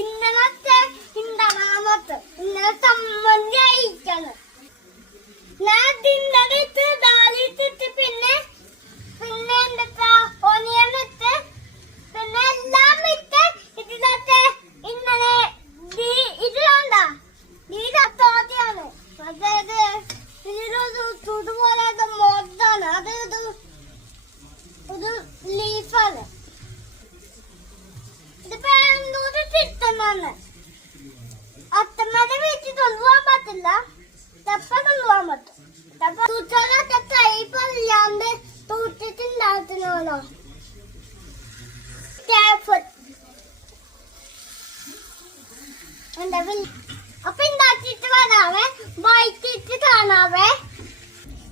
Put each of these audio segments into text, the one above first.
ഇന്നലത്തെ ഇന്നത്തെ ഇന്നലെ സമ്മതി അയക്കണം. ഞാൻ തിന്നടിട്ട് ദാലിട്ടിട്ട് പിന്നെ എന്താ ഒനിയനിട്ട് പിന്നെ എല്ലാം ഇട്ട് ഇതിലത്തെ ഇന്നലെ ഇതിലുണ്ടാ തോതിയാണ്. അതായത് ഇതിലൊരു തുതുപോലെ മോഡാണ്. അത് ഒരു ലീഫാണ്. ഇതിപ്പോ എന്തോരം ചിത്തനാണ്. അത്തമ്മയുടെ വീട്ടിൽ തൊഴുവാൻ പറ്റില്ല. തെപ്പ തൊഴുവാൻ പറ്റും. തെപ്പ തൂച്ചോളൊക്കെ കൈപ്പല്ലാണ്ട് തൂറ്റിട്ടുണ്ടാകത്തിനോളോ. അപ്പൊ ഉണ്ടാക്കിട്ട് വരാവേ, വൈകിട്ട് കാണാവേ.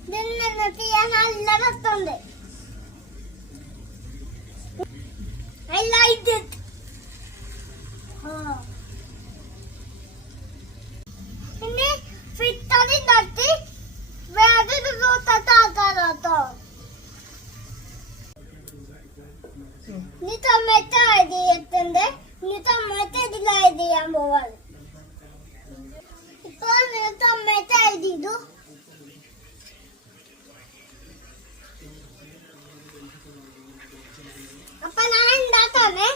ഇതിൽ ചെയ്യാൻ നല്ല രസമുണ്ട്. I like it. പിന്നെ ഫിറ്റാതി തട്ടി വേഗം ആക്കാനോ. ഇനി ടൊമാറ്റോ ആഡ് ചെയ്യത്തുണ്ട്. ഇനി ടൊമാറ്റോ ഇതിൽ ആഡ് ചെയ്യാൻ പോവാണ്. ഇപ്പൊ ടൊമാറ്റോ ആഡ് ചെയ്തു. അപ്പൊ ഞാൻ ഉണ്ടാക്കാമേ.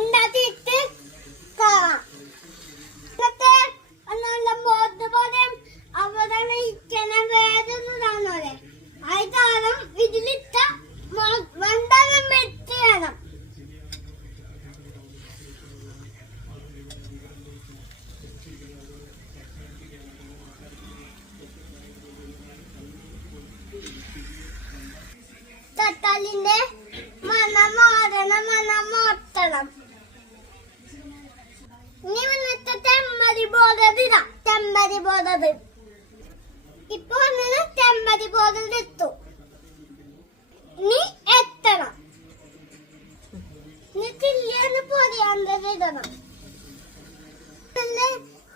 ഉണ്ടാക്കിയിട്ട് കാണാം. നല്ല പോലെ അവിടെ ഇരിക്കണ വേദനോടെ അത് കാരണം ഇതിലിട്ട വെണ്ടകം വെച്ച് ചെയ്യണം. തക്കാളിന്റെ മണം മോട്ടണം. ഇനി വന്നിട്ട് തെമ്മരി ബോധത് ഇപ്പൊ വന്നത് തെമ്മരി ബോധം എത്തും. ഇനി എത്തണം. ഇനി ചില്ലിയൊന്ന് പൊടിയാന്തരം ഇടണം.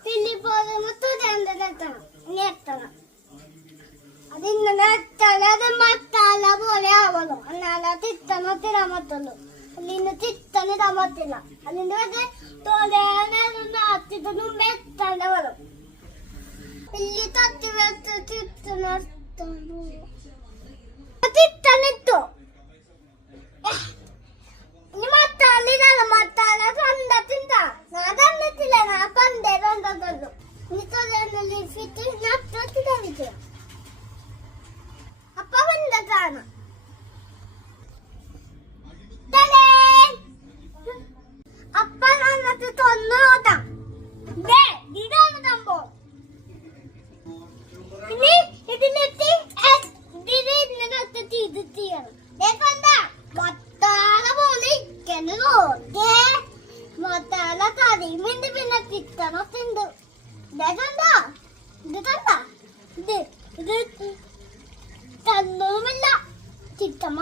ചില്ലി പോലെന്ന് തുരന്തരം എത്തണം. ഇനി എത്തണം. അത് ഇന്നലെ എത്താൻ അത് മസാല പോലെ ആവണം. എന്നാലും തിരാൻ പറ്റുള്ളൂ. അതിന് തിരിടാൻ പറ്റില്ല. അതിന്റെ മറ്റേ തോലേനത്തിട്ട് മുമ്പ് എത്തേണ്ട വരും. വലിയ തട്ടി വെച്ച് തിട്ടണിട്ടോ. ഇനി മസാല മസാല കണ്ടിട്ടുണ്ടാ. ഞാൻ തന്നിട്ടില്ല. ഞാൻ പണ്ടേ കണ്ടതുള്ളൂ. ഇനി തൊഴിലിട്ട് നട്ടി തന്നിട്ടില്ല. അപ്പൊ എന്താണ് അപ്പ എന്നിട്ട് തൊന്നോട്ടാം. ഇതാണ് സംഭവം. ഇനി ഇതിനെത്തി ഇത് ചെയ്യണം. മത്താല പോലെ ഇരിക്കണോ. മത്താല തടിയുമുണ്ട്. പിന്നെ ചിക്കനൊക്കെയുണ്ട്. ഇത് തന്നോമില്ല ചിക്കമ്മ.